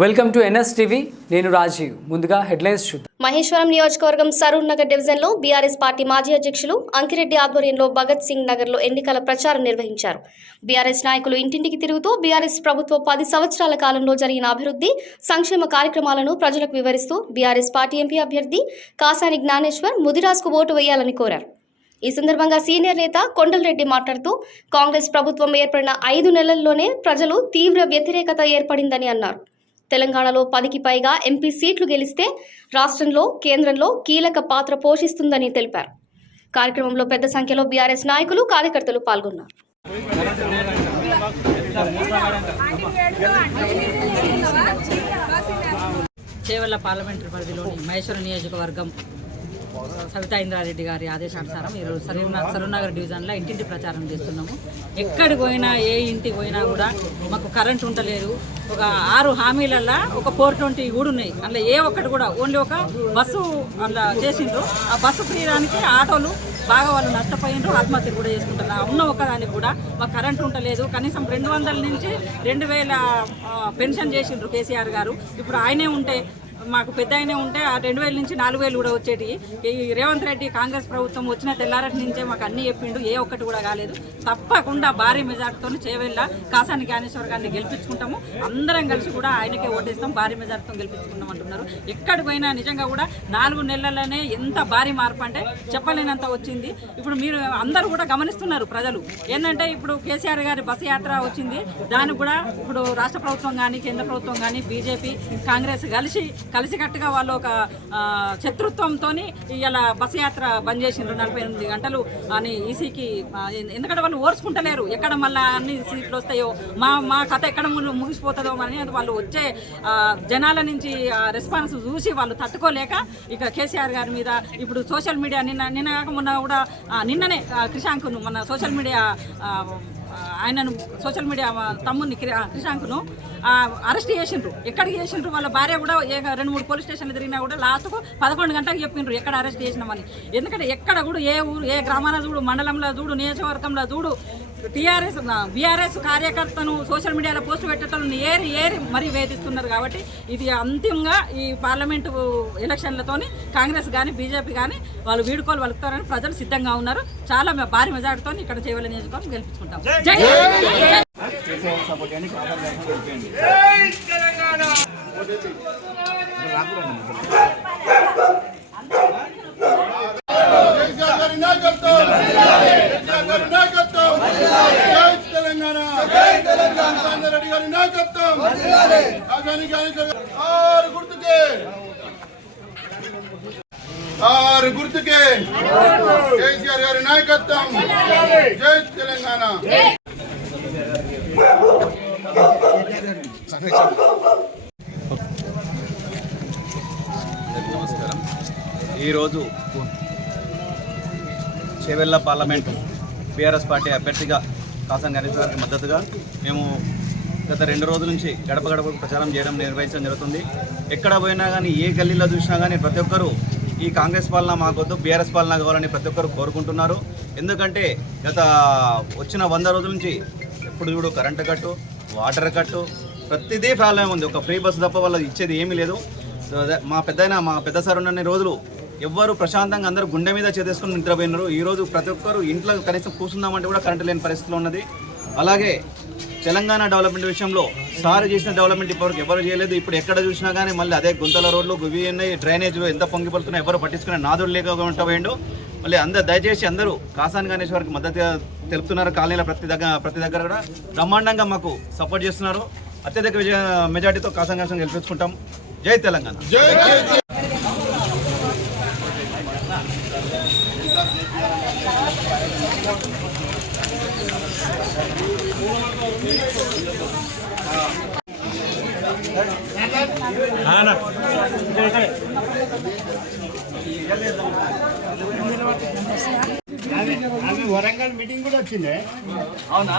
Welcome to NS TV. నేను రాజీవ్. ముందుగా headlines చూద్దాం. మహేశ్వరం నియోజకవర్గం సరూర్ నగర్ డివిజన్లో బీఆర్ఎస్ పార్టీ మాజీ అధ్యక్షులు అంకిరెడ్డి ఆధ్వర్యంలో భగత్ సింగ్ నగర్లో ఎన్నికల ప్రచారం నిర్వహించారు. బీఆర్ఎస్ నాయకులు ఇంటింటికి తిరుగుతూ బీఆర్ఎస్ ప్రభుత్వం పది సంవత్సరాల కాలంలో జరిగిన అభివృద్ధి సంక్షేమ కార్యక్రమాలను ప్రజలకు వివరిస్తూ బీఆర్ఎస్ పార్టీ ఎంపీ అభ్యర్థి కాసాని జ్ఞానేశ్వర్ ముదిరాజ్కు ఓటు వేయాలని కోరారు. ఈ సందర్భంగా సీనియర్ నేత కొండలరెడ్డి మాట్లాడుతూ కాంగ్రెస్ ప్రభుత్వం ఏర్పడిన ఐదు నెలల్లోనే ప్రజలు తీవ్ర వ్యతిరేకత ఏర్పడిందని అన్నారు. తెలంగాణలో పదికి పైగా ఎంపీ సీట్లు గెలిస్తే రాష్ట్రంలో కేంద్రంలో కీలక పాత్ర పోషిస్తుందని తెలిపారు. కార్యక్రమంలో పెద్ద సంఖ్యలో బీఆర్ఎస్ నాయకులు కార్యకర్తలు పాల్గొన్నారు. చేవల్ల పార్లమెంటరీ పరిధిలోని మహేశ్వర నియోజకవర్గం సవితా ఇంద్రారెడ్డి గారి ఆదేశానుసారం ఈరోజు సరూర్ సరూనగర్ డివిజన్లో ఇంటింటి ప్రచారం చేస్తున్నాము. ఎక్కడికి పోయినా ఏ ఇంటికి పోయినా కూడా మాకు కరెంట్ ఉండలేదు. ఒక ఆరు హామీలల్లో ఒక ఫోర్ ట్వంటీ కూడా ఉన్నాయి. అందులో ఏ ఒక్కటి కూడా ఓన్లీ ఒక బస్సు అలా చేసిండ్రు. ఆ బస్సు తీయడానికి ఆటోలు బాగా వాళ్ళు నష్టపోయిండ్రు ఆత్మహత్య కూడా చేసుకుంటారు ఉన్న ఒక్కదానికి కూడా మాకు కరెంట్ ఉండలేదు. కనీసం రెండు వందల నుంచి రెండు వేల పెన్షన్ చేసిండ్రు కేసీఆర్ గారు. ఇప్పుడు ఆయనే ఉంటే మాకు పెద్ద ఆయనే ఉంటే ఆ రెండు వేల నుంచి నాలుగు వేలు కూడా వచ్చేటి. ఈ రేవంత్ రెడ్డి కాంగ్రెస్ ప్రభుత్వం వచ్చిన తెల్లారటి నుంచే మాకు అన్ని చెప్పిండు ఏ ఒక్కటి కూడా కాలేదు. తప్పకుండా భారీ మెజార్టీతో చేవెళ్ళ కాసాని జ్ఞానేశ్వర్ గారిని గెలిపించుకుంటాము. అందరం కలిసి కూడా ఆయనకే ఓటేస్తాం భారీ మెజార్టీతో గెలిపించుకుంటాం అంటున్నారు. ఎక్కడికి పోయినా నిజంగా కూడా నాలుగు నెలల్లోనే ఎంత భారీ మార్పు అంటే చెప్పలేనంత వచ్చింది. ఇప్పుడు మీరు అందరూ కూడా గమనిస్తున్నారు ప్రజలు. ఏంటంటే ఇప్పుడు కేసీఆర్ గారి బస్ యాత్ర వచ్చింది. దానికి కూడా ఇప్పుడు రాష్ట్ర ప్రభుత్వం కానీ కేంద్ర ప్రభుత్వం కానీ బీజేపీ కాంగ్రెస్ కలిసి కలిసికట్టుగా వాళ్ళు ఒక శత్రుత్వంతో ఇలా బస్ యాత్ర బంద్ చేసిండ్రు నలభై ఎనిమిది గంటలు అని ఈసీకి ఎందుకంటే వాళ్ళు ఓర్చుకుంటలేరు. ఎక్కడ మళ్ళీ అన్ని సీట్లు వస్తాయో మా మా కథ ఎక్కడ ముగిసిపోతుందో అని అది వాళ్ళు వచ్చే జనాల నుంచి రెస్పాన్స్ చూసి వాళ్ళు తట్టుకోలేక ఇక కేసీఆర్ గారి మీద ఇప్పుడు సోషల్ మీడియా నిన్న నిన్న కాక మొన్న కూడా నిన్ననే క్రిషాంక్ను మన సోషల్ మీడియా ఆయనను సోషల్ మీడియా తమ్ముని క్రిషాంక్ను అరెస్ట్ చేసిండ్రు. ఎక్కడికి చేసిండ్రు? వాళ్ళ భార్య కూడా రెండు మూడు పోలీస్ స్టేషన్లు తిరిగినా కూడా లాస్ట్కు పదకొండు గంటలకు చెప్పిండ్రు ఎక్కడ అరెస్ట్ చేసినామని. ఎందుకంటే ఎక్కడ కూడా ఏ ఊరు ఏ గ్రామాల చూడు మండలంలో చూడు నియోజకవర్గంలో చూడు టీఆర్ఎస్ బీఆర్ఎస్ కార్యకర్తను సోషల్ మీడియాలో పోస్ట్ పెట్టడం ఏరి ఏరి మరీ వేధిస్తున్నారు కాబట్టి ఇది అంతిమంగా ఈ పార్లమెంటు ఎలక్షన్లతోని కాంగ్రెస్ కానీ బీజేపీ కానీ వాళ్ళు వీడుకోలు వలుపుతారని ప్రజలు సిద్ధంగా ఉన్నారు చాలా భారీ మెజార్టీతో ఇక్కడ చేయవల నియోజకవర్గం గెలిపించుకుంటాం జై కేసీఆర్ గారి నాయకత్వం కేసీఆర్ గారి నాయకత్వం. జై తెలంగాణ. జై తెలంగాణ రాజేందర్ రెడ్డి గారి నాయకత్వం. రాజధాని గారి ఆరు గుర్తుకే. ఆరు గుర్తుకే. కేసీఆర్ గారి నాయకత్వం. జై తెలంగాణ. నమస్కారం. ఈరోజు చేవెళ్ళ పార్లమెంటు బీఆర్ఎస్ పార్టీ అభ్యర్థిగా కాసాన్ గణేష్ గారికి మద్దతుగా మేము గత రెండు రోజుల నుంచి గడప గడపకు ప్రచారం చేయడం నిర్వహించడం జరుగుతుంది. ఎక్కడ పోయినా కానీ ఏ గల్లీలో చూసినా కానీ ప్రతి ఒక్కరూ ఈ కాంగ్రెస్ పాలన మాకొద్దు బీఆర్ఎస్ పాలన కావాలని ప్రతి ఒక్కరు కోరుకుంటున్నారు. ఎందుకంటే గత వచ్చిన వంద రోజుల నుంచి ఎప్పుడు చూడు కరెంటు కట్టు వాటర్ కట్టు ప్రతిదీ ప్రాబ్లం ఉంది. ఒక ఫ్రీ బస్సు తప్ప వాళ్ళకి ఇచ్చేది ఏమీ లేదు. సో అదే మా పెద్దయిన మా పెద్ద సార్ ఉన్న రోజులు ఎవ్వరు ప్రశాంతంగా అందరూ గుండె మీద చేతేసుకుని నిద్రపోయినారు. ఈ రోజు ప్రతి ఒక్కరు ఇంట్లో కనీసం కూర్చుందామంటే కూడా కరెంట్ లేని పరిస్థితిలో ఉన్నది. అలాగే తెలంగాణ డెవలప్మెంట్ విషయంలో సార్ చేసిన డెవలప్మెంట్ ఇప్పటివరకు ఎవరు చేయలేదు. ఇప్పుడు ఎక్కడ చూసినా కానీ మళ్ళీ అదే గుంతల రోడ్లు గువి ఉన్నాయి డ్రైనేజ్ ఎంత పొంగిపోతున్నాయి ఎవరు పట్టించుకునే నాదుడు లేక ఉంటపోయిండు మళ్ళీ అందరు దయచేసి అందరూ కాసాన్ గణేష్ వారికి మద్దతు తెలుపుతున్నారు. కాలనీల ప్రతి దగ్గర ప్రతి దగ్గర కూడా బ్రహ్మాండంగా మాకు సపోర్ట్ చేస్తున్నారు. అత్యధిక విజయ మెజార్టీతో కాసాన్ గణేశ్వరం గెలిపించుకుంటాం. జై తెలంగాణ జై కేసీఆర్ వరంగల్ మీటింగ్ కూడా వచ్చిందే. అవునా?